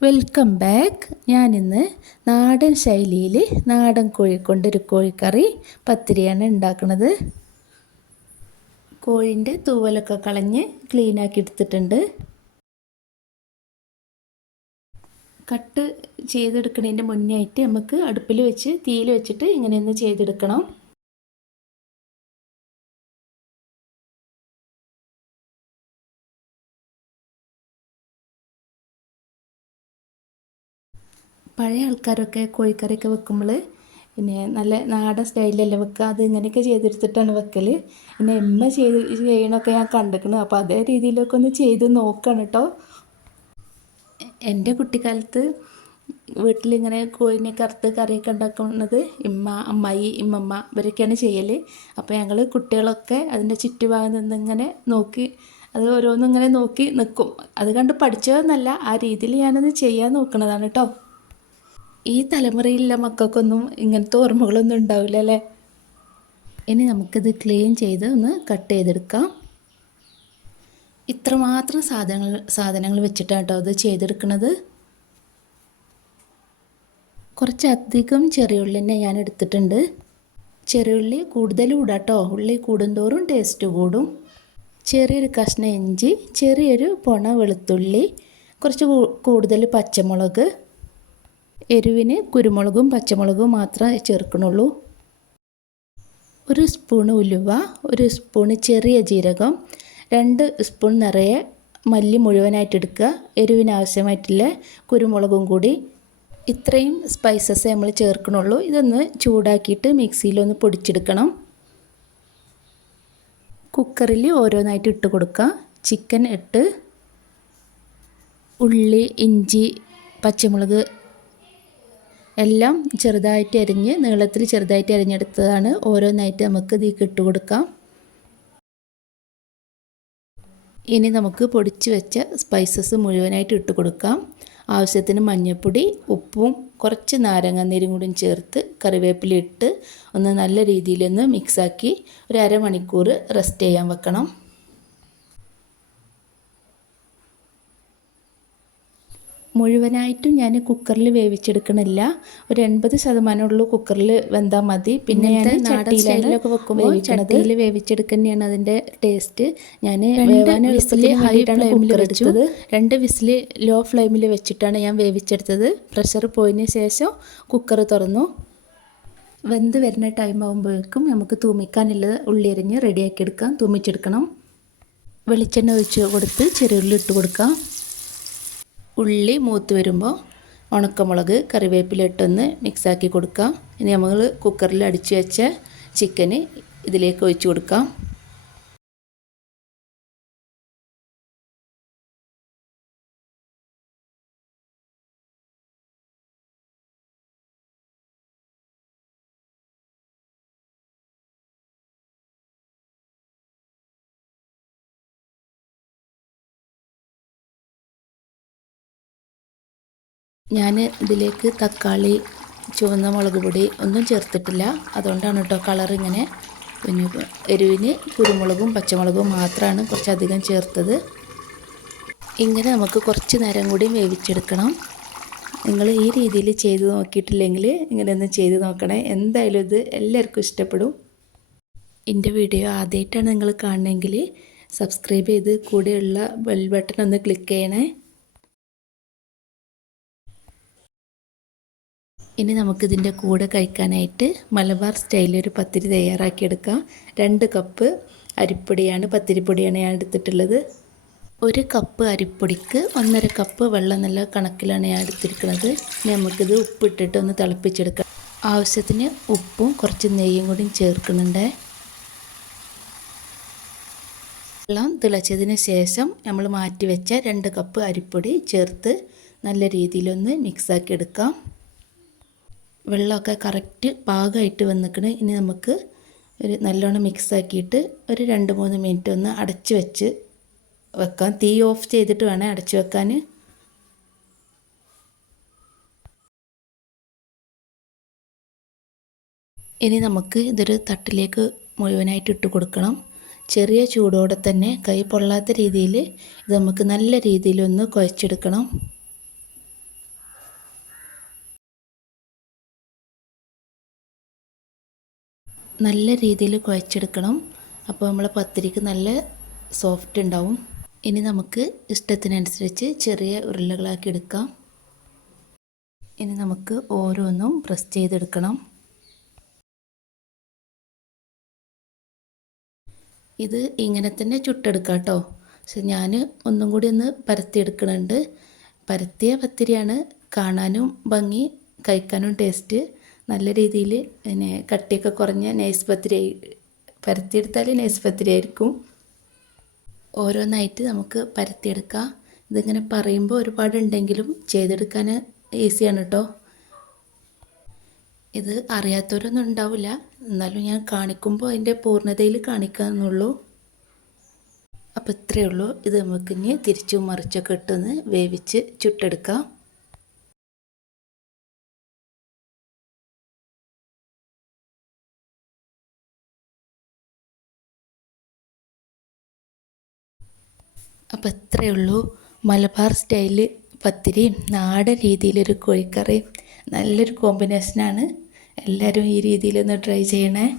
Welcome back ഞാനിന്ന് നാടൻ ശൈലിയിൽ നാടൻ കോഴി കൊണ്ടൊരു കോഴിക്കറി പത്തിരിയാണ് ഉണ്ടാക്കുന്നത്. കോഴിന്റെ തൂവലൊക്കെ കളഞ്ഞ് ക്ലീനാക്കി എടുത്തിട്ടുണ്ട്. കട്ട് ചെയ്തെടുക്കുന്നതിന്റെ മുന്നേ ആയിട്ട് നമുക്ക് അടുപ്പിൽ വെച്ച് തീയിൽ വെച്ചിട്ട് ഇങ്ങനെയൊന്ന് ചെയ്തെടുക്കണം. പഴയ ആൾക്കാരൊക്കെ കോഴിക്കറിയൊക്കെ വെക്കുമ്പോൾ പിന്നെ നല്ല നാടൻ സ്റ്റൈലിലല്ലേ വെക്കുക അത് ഇങ്ങനെയൊക്കെ ചെയ്തെടുത്തിട്ടാണ് വെക്കൽ പിന്നെ എമ്മ ചെയ്ത് ചെയ്യണമൊക്കെ ഞാൻ കണ്ടിരിക്കണം അപ്പോൾ അതേ രീതിയിലൊക്കെ ഒന്ന് ചെയ്ത് നോക്കണം കേട്ടോ എന്റെ കുട്ടിക്കാലത്ത് വീട്ടിലിങ്ങനെ കോഴിനെ കറുത്ത് കറിയൊക്കെ ഉണ്ടാക്കുന്നത് ഇമ്മ അമ്മായി ഇമ്മമ്മ ഇവരൊക്കെയാണ് ചെയ്യൽ അപ്പോൾ ഞങ്ങൾ കുട്ടികളൊക്കെ അതിന്റെ ചുറ്റുഭാഗം നിന്നിങ്ങനെ നോക്കി അത് ഓരോന്നും ഇങ്ങനെ നോക്കി. നിൽക്കും അത് കണ്ട് പഠിച്ചതെന്നല്ല ആ രീതിയിൽ ഞാനത് ചെയ്യാൻ നോക്കുന്നതാണ് കേട്ടോ ഈ തലമുറയിലുള്ള മക്കൾക്കൊന്നും ഇങ്ങനത്തെ ഓർമ്മകളൊന്നും ഉണ്ടാവില്ല അല്ലേ? ഇനി നമുക്കിത് ക്ലീൻ ചെയ്ത് ഒന്ന് കട്ട് ചെയ്തെടുക്കാം. ഇത്രമാത്രം സാധനങ്ങൾ സാധനങ്ങൾ വെച്ചിട്ടാണ് കേട്ടോ അത് ചെയ്തെടുക്കുന്നത് കുറച്ചധികം ചെറിയുള്ളി തന്നെ ഞാൻ എടുത്തിട്ടുണ്ട്. ചെറിയുള്ളി കൂടുതൽ കൂടാട്ടോ ഉള്ളി കൂടുന്തോറും ടേസ്റ്റ് കൂടും. ചെറിയൊരു കഷ്ണം ഇഞ്ചി ചെറിയൊരു പൊണ വെളുത്തുള്ളി കുറച്ച് കൂടുതൽ പച്ചമുളക് എരിവിന് കുരുമുളകും പച്ചമുളകും മാത്രമേ ചേർക്കണുള്ളൂ ഒരു സ്പൂൺ ഉലുവ ഒരു സ്പൂൺ ചെറിയ ജീരകം രണ്ട് സ്പൂൺ നിറയെ മല്ലി മുഴുവനായിട്ട് എടുക്കുക. എരിവിന് ആവശ്യമായിട്ടുള്ള കുരുമുളകും കൂടി. ഇത്രയും സ്പൈസസ് നമ്മൾ ചേർക്കണുള്ളൂ ഇതൊന്ന് ചൂടാക്കിയിട്ട് മിക്സിയിലൊന്ന് പൊടിച്ചെടുക്കണം. കുക്കറിൽ ഓരോന്നായിട്ട് ഇട്ട് കൊടുക്കുക. ചിക്കൻ ഇട്ട് ഉള്ളി ഇഞ്ചി പച്ചമുളക് എല്ലാം ചെറുതായിട്ട് അരിഞ്ഞ് നീളത്തിൽ ചെറുതായിട്ട് അരിഞ്ഞെടുത്തതാണ് ഓരോന്നായിട്ട് നമുക്ക് ഇതിൽ ഇട്ട് കൊടുക്കാം. ഇനി നമുക്ക് പൊടിച്ച് വെച്ച സ്പൈസസ് മുഴുവനായിട്ട് ഇട്ട് കൊടുക്കാം. ആവശ്യത്തിന് മഞ്ഞൾപ്പൊടി ഉപ്പും കുറച്ച് നാരങ്ങാനീരും കൂടിയും ചേർത്ത് കറിവേപ്പില ഇട്ട് ഒന്ന് നല്ല രീതിയിലൊന്ന് മിക്സാക്കി ഒരു അരമണിക്കൂർ റെസ്റ്റ് ചെയ്യാൻ വെക്കണം. മുഴുവനായിട്ടും ഞാൻ കുക്കറിൽ വേവിച്ചെടുക്കണില്ല. ഒരു എൺപത് ശതമാനമുള്ളൂ കുക്കറിൽ വെന്താൽ മതി. പിന്നെ ഞാൻ ചട്ടിയിലൊക്കെ വെക്കുമ്പോൾ ചട്ടിയിൽ വേവിച്ചെടുക്കുന്നതാണ് അതിന്റെ ടേസ്റ്റ് ഞാൻ വിസിൽ ഹൈ ഫ്ലെയിമിൽ വെച്ചത് രണ്ട് വിസിൽ ലോ ഫ്ലെയിമിൽ വെച്ചിട്ടാണ് ഞാൻ വേവിച്ചെടുത്തത്. പ്രഷർ പോയതിന് ശേഷം കുക്കർ തുറന്നു. വെന്ത് വരുന്ന ടൈം ആകുമ്പോഴേക്കും നമുക്ക് തൂമിക്കാനുള്ളത് ഉള്ളിയരിഞ്ഞ് റെഡിയാക്കി എടുക്കാം. തൂമിച്ചെടുക്കണം. വെളിച്ചെണ്ണ ഒഴിച്ച് കൊടുത്ത് ചെറിയുള്ളി ഇട്ട് കൊടുക്കാം. ഉള്ളി മൂത്ത് വരുമ്പോൾ ഉണക്കമുളക് കറിവേപ്പില ഇട്ടൊന്ന് മിക്സാക്കി കൊടുക്കാം. ഇനി നമ്മൾ കുക്കറിൽ അടിച്ചു വെച്ച ചിക്കന് ഇതിലേക്ക് ഒഴിച്ച് കൊടുക്കാം. ഞാൻ ഇതിലേക്ക് തക്കാളി ചുവന്ന മുളക് പൊടി ഒന്നും ചേർത്തിട്ടില്ല. അതുകൊണ്ടാണ് കേട്ടോ കളർ ഇങ്ങനെ പിന്നെ എരിവിന് കുരുമുളകും പച്ചമുളകും മാത്രമാണ് കുറച്ചധികം ചേർത്തത്. ഇങ്ങനെ നമുക്ക് കുറച്ച് നേരം കൂടി വേവിച്ചെടുക്കണം. നിങ്ങൾ ഈ രീതിയിൽ ചെയ്ത് നോക്കിയിട്ടില്ലെങ്കിൽ ഇങ്ങനെ ചെയ്ത് നോക്കണേ. എന്തായാലും ഇത് എല്ലാവർക്കും ഇഷ്ടപ്പെടും. എന്റെ വീഡിയോ ആദ്യമായിട്ടാണ് നിങ്ങൾ കാണണമെങ്കിൽ സബ്സ്ക്രൈബ് ചെയ്ത് കൂടെയുള്ള ബെൽ ബട്ടൺ ഒന്ന് ക്ലിക്ക് ചെയ്യണേ. ഇനി നമുക്കിതിന്റെ കൂടെ കഴിക്കാനായിട്ട് മലബാർ സ്റ്റൈലിൽ ഒരു പത്തിരി തയ്യാറാക്കിയെടുക്കാം. രണ്ട് കപ്പ് അരിപ്പൊടിയാണ് പത്തിരിപ്പൊടിയാണ് ഞാൻ എടുത്തിട്ടുള്ളത്. ഒരു കപ്പ് അരിപ്പൊടിക്ക് ഒന്നര കപ്പ് വെള്ളം നല്ല കണക്കിലാണ് ഞാൻ എടുത്തിരിക്കുന്നത്. ഇനി നമുക്കിത് ഉപ്പിട്ടിട്ട് ഒന്ന് തിളപ്പിച്ചെടുക്കാം. ആവശ്യത്തിന് ഉപ്പും കുറച്ച് നെയ്യും കൂടി ചേർക്കുന്നുണ്ട്. വെള്ളം തിളച്ചതിന് ശേഷം നമ്മൾ മാറ്റി വെച്ച രണ്ട് കപ്പ് അരിപ്പൊടി ചേർത്ത് നല്ല രീതിയിലൊന്ന് മിക്സാക്കി എടുക്കാം വെള്ളമൊക്കെ കറക്റ്റ് പാകമായിട്ട് വന്നിക്കണ്. ഇനി നമുക്ക് ഒരു നല്ലോണം മിക്സ് ആക്കിയിട്ട് ഒരു രണ്ട് മൂന്ന് മിനിറ്റ് ഒന്ന് അടച്ച് വെച്ച് വെക്കാം. തീ ഓഫ് ചെയ്തിട്ട് വേണേൽ അടച്ച് വെക്കാൻ ഇനി നമുക്ക് ഇതൊരു തട്ടിലേക്ക് മുഴുവനായിട്ട് ഇട്ട് കൊടുക്കണം. ചെറിയ ചൂടോടെ തന്നെ കൈ പൊള്ളാത്ത രീതിയിൽ ഇത് നമുക്ക് നല്ല രീതിയിലൊന്ന് കുഴച്ചെടുക്കണം. നല്ല രീതിയിൽ കുഴച്ചെടുക്കണം. അപ്പോൾ നമ്മളെ പത്തിരിക്ക് നല്ല സോഫ്റ്റ് ഉണ്ടാവും. ഇനി നമുക്ക് ഇഷ്ടത്തിനനുസരിച്ച് ചെറിയ ഉരുളകളാക്കി എടുക്കാം. ഇനി നമുക്ക് ഓരോന്നും പ്രസ് ചെയ്തെടുക്കണം. ഇത് ഇങ്ങനെ തന്നെ ചുട്ടെടുക്കാം കേട്ടോ. പക്ഷെ ഞാൻ ഒന്നും കൂടി ഒന്ന് പരത്തിയെടുക്കണുണ്ട്. പരത്തിയ പത്തിരിയാണ് കാണാനും ഭംഗി കഴിക്കാനും ടേസ്റ്റ് നല്ല രീതിയിൽ പിന്നെ കട്ടിയൊക്കെ കുറഞ്ഞ നൈസ് പത്തിരി പരത്തിയെടുത്താൽ നൈസ് ആയിരിക്കും. ഓരോന്നായിട്ട് നമുക്ക് പരത്തിയെടുക്കാം. ഇതിങ്ങനെ പറയുമ്പോൾ ഒരുപാടുണ്ടെങ്കിലും ചെയ്തെടുക്കാൻ ഈസിയാണ് കേട്ടോ. ഇത് അറിയാത്തവരൊന്നും ഉണ്ടാവില്ല. എന്നാലും ഞാൻ കാണിക്കുമ്പോൾ അതിന്റെ പൂർണതയിൽ കാണിക്കാമെന്നുള്ളൂ അപ്പോൾ ഇത്രയേ ഉള്ളൂ. ഇത് നമുക്ക് ഇനി തിരിച്ചും മറിച്ചൊക്കെ ഇട്ടൊന്ന് വേവിച്ച് ചുട്ടെടുക്കാം. അപ്പോൾ ഇത്രയേ ഉള്ളൂ. മലബാർ സ്റ്റൈൽ പത്തിരിയും നാടൻ രീതിയിലൊരു കോഴിക്കറിയും നല്ലൊരു കോമ്പിനേഷനാണ്. എല്ലാവരും ഈ രീതിയിലൊന്ന് ട്രൈ ചെയ്യണേ.